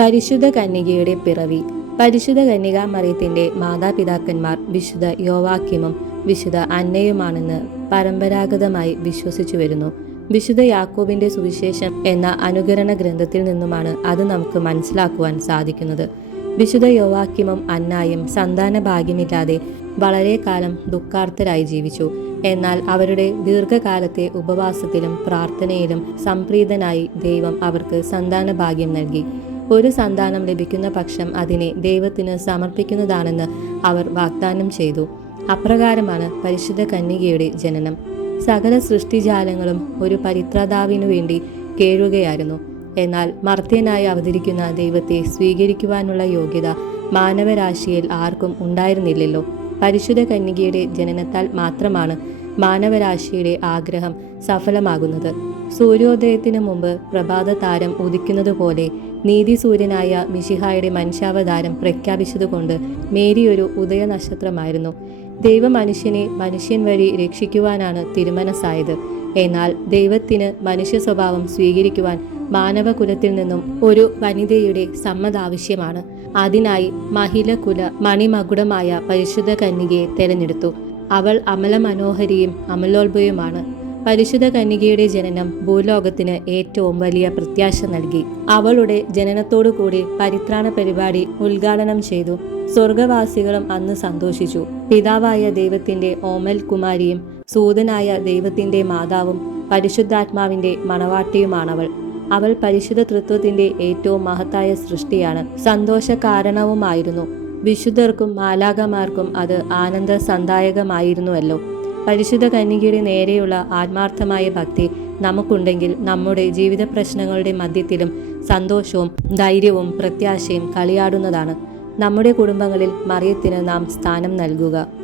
പരിശുദ്ധ കന്യകയുടെ പിറവി. പരിശുദ്ധ കന്യകാ മറിയത്തിന്റെ മാതാപിതാക്കന്മാർ വിശുദ്ധ യോവാക്യമും വിശുദ്ധ അന്നയുമാണെന്ന് പരമ്പരാഗതമായി വിശ്വസിച്ചു വരുന്നു. വിശുദ്ധ യാക്കോബിന്റെ സുവിശേഷം എന്ന അനുകരണ ഗ്രന്ഥത്തിൽ നിന്നുമാണ് അത് നമുക്ക് മനസ്സിലാക്കുവാൻ സാധിക്കുന്നത്. വിശുദ്ധ യോവാക്യമും അന്നായും സന്താന ഭാഗ്യമില്ലാതെ വളരെ കാലം ദുഃഖാർത്തരായി ജീവിച്ചു. എന്നാൽ അവരുടെ ദീർഘകാലത്തെ ഉപവാസത്തിലും പ്രാർത്ഥനയിലും സംപ്രീതനായി ദൈവം അവർക്ക് സന്താന ഭാഗ്യം നൽകി. ഒരു സന്താനം ലഭിക്കുന്ന പക്ഷം അതിനെ ദൈവത്തിന് സമർപ്പിക്കുന്നതാണെന്ന് അവർ വാഗ്ദാനം ചെയ്തു. അപ്രകാരമാണ് പരിശുദ്ധ കന്യകയുടെ ജനനം. സകല സൃഷ്ടിജാലങ്ങളും ഒരു പരിത്രാതാവിനു വേണ്ടി കേഴുകയായിരുന്നു. എന്നാൽ മർത്യനായി അവതരിക്കുന്ന ദൈവത്തെ സ്വീകരിക്കുവാനുള്ള യോഗ്യത മാനവരാശിയിൽ ആർക്കും ഉണ്ടായിരുന്നില്ലല്ലോ. പരിശുദ്ധ കന്യകയുടെ ജനനത്താൽ മാത്രമാണ് മാനവരാശിയുടെ ആഗ്രഹം സഫലമാകുന്നത്. സൂര്യോദയത്തിനു മുമ്പ് പ്രഭാത താരം ഉദിക്കുന്നതുപോലെ നീതിസൂര്യനായ മിശിഹായുടെ മനുഷ്യാവതാരം പ്രഖ്യാപിച്ചതുകൊണ്ട് മേരി ഒരു ഉദയനക്ഷത്രമായിരുന്നു. ദൈവം മനുഷ്യനെ മനുഷ്യൻ വഴി രക്ഷിക്കുവാനാണ് തിരുമനസ്സായത്. എന്നാൽ ദൈവത്തിന് മനുഷ്യ സ്വഭാവം സ്വീകരിക്കുവാൻ മാനവകുലത്തിൽ നിന്നും ഒരു വനിതയുടെ സമ്മതാവശ്യമാണ്. അതിനായി മഹിലകുല മണിമകുടമായ പരിശുദ്ധ കന്യകയെ തെരഞ്ഞെടുത്തു. അവൾ അമലമനോഹരിയും അമലോത്ഭവയുമാണ്. പരിശുദ്ധ കന്യകയുടെ ജനനം ഭൂലോകത്തിന് ഏറ്റവും വലിയ പ്രത്യാശ നൽകി. അവളുടെ ജനനത്തോടുകൂടി പരിത്രാണ പരിപാടി ഉദ്ഘാടനം ചെയ്തു. സ്വർഗവാസികളും അന്ന് സന്തോഷിച്ചു. പിതാവായ ദൈവത്തിന്റെ ഓമൽ കുമാരിയും സൂതനായ ദൈവത്തിന്റെ മാതാവും പരിശുദ്ധാത്മാവിന്റെ മണവാട്ടിയുമാണവൾ. അവൾ പരിശുദ്ധ തൃത്വത്തിന്റെ ഏറ്റവും മഹത്തായ സൃഷ്ടിയാണ്. സന്തോഷ കാരണവുമായിരുന്നു. വിശുദ്ധർക്കും മാലാഖമാർക്കും അത് ആനന്ദ സന്ദായകമായിരുന്നുവല്ലോ. പരിശുദ്ധ കന്യകയുടെ നേരെയുള്ള ആത്മാർത്ഥമായ ഭക്തി നമുക്കുണ്ടെങ്കിൽ നമ്മുടെ ജീവിത പ്രശ്നങ്ങളുടെ മധ്യത്തിലും സന്തോഷവും ധൈര്യവും പ്രത്യാശയും കളിയാടുന്നതാണ്. നമ്മുടെ കുടുംബങ്ങളിൽ മറിയത്തിന് നാം സ്ഥാനം നൽകുക.